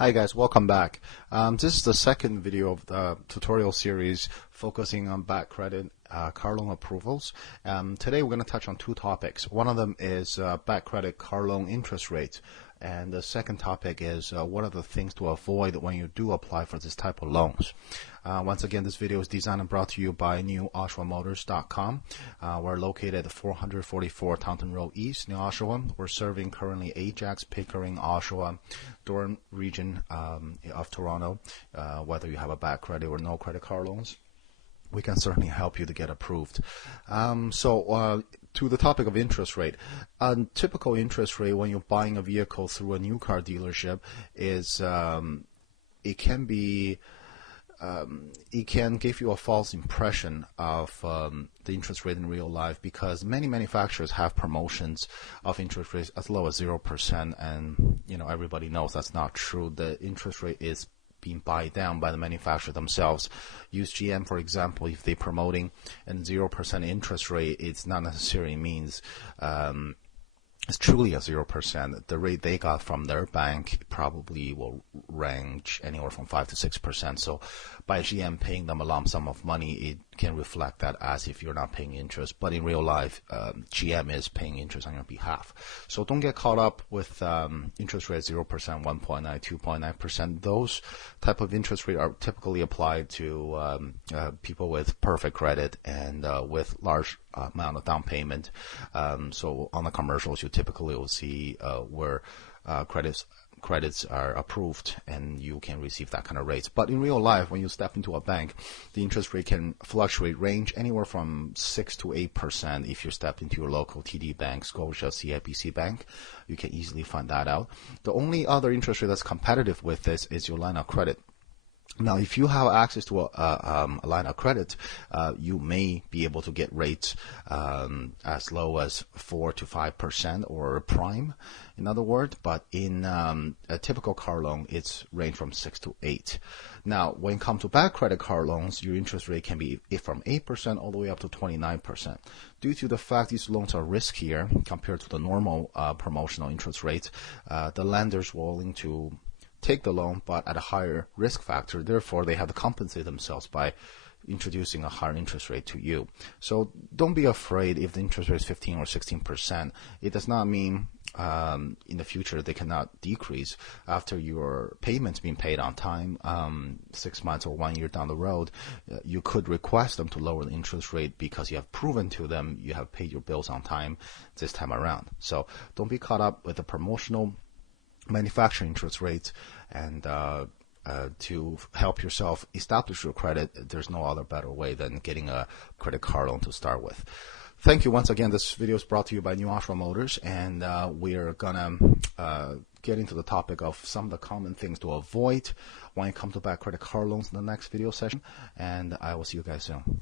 Hi guys, welcome back. This is the second video of the tutorial series focusing on bad credit car loan approvals. Today we're going to touch on two topics. One of them is bad credit car loan interest rates, and the second topic is what are the things to avoid when you do apply for this type of loans. Once again, this video is designed and brought to you by newOshawamotors.com. We're located at 444 Taunton Road East, New Oshawa. We're serving currently Ajax, Pickering, Oshawa, Durham region of Toronto. Whether you have a bad credit or no credit car loans, we can certainly help you to get approved. To the topic of interest rate, a typical interest rate when you're buying a vehicle through a new car dealership is it can give you a false impression of the interest rate in real life, because many manufacturers have promotions of interest rates as low as 0%, and everybody knows that's not true. The interest rate is being buy down by the manufacturer themselves. Use GM for example. If they're promoting a 0% interest rate, it's not necessarily means it's truly a 0%. The rate they got from their bank probably will range anywhere from 5 to 6%. So by GM paying them a lump sum of money, it can reflect that as if you're not paying interest. But in real life, GM is paying interest on your behalf. So don't get caught up with interest rates 0%, 1.9, 2.9%. Those type of interest rates are typically applied to people with perfect credit and with large amount of down payment. So on the commercials, you typically will see where credits are approved and you can receive that kind of rates. But in real life, when you step into a bank, the interest rate can fluctuate, range anywhere from 6 to 8% if you step into your local TD Bank, Scotia, CIBC Bank. You can easily find that out. The only other interest rate that's competitive with this is your line of credit. Now, if you have access to a line of credit, you may be able to get rates as low as 4 to 5% or prime, in other words. But in a typical car loan, it's range from 6 to 8. Now, when it comes to bad credit car loans, your interest rate can be from 8% all the way up to 29%. Due to the fact these loans are riskier compared to the normal promotional interest rates, the lenders were willing to take the loan, but at a higher risk factor. Therefore, they have to compensate themselves by introducing a higher interest rate to you. So don't be afraid if the interest rate is 15 or 16%. It does not mean in the future they cannot decrease after your payments being paid on time. 6 months or 1 year down the road, you could request them to lower the interest rate because you have proven to them you have paid your bills on time this time around. So don't be caught up with the promotional manufacturing interest rates, and to help yourself establish your credit, there's no other better way than getting a credit card loan to start with. Thank you once again. This video is brought to you by New Oshawa Motors, and we're gonna get into the topic of some of the common things to avoid when it comes to bad credit card loans in the next video session, and I will see you guys soon.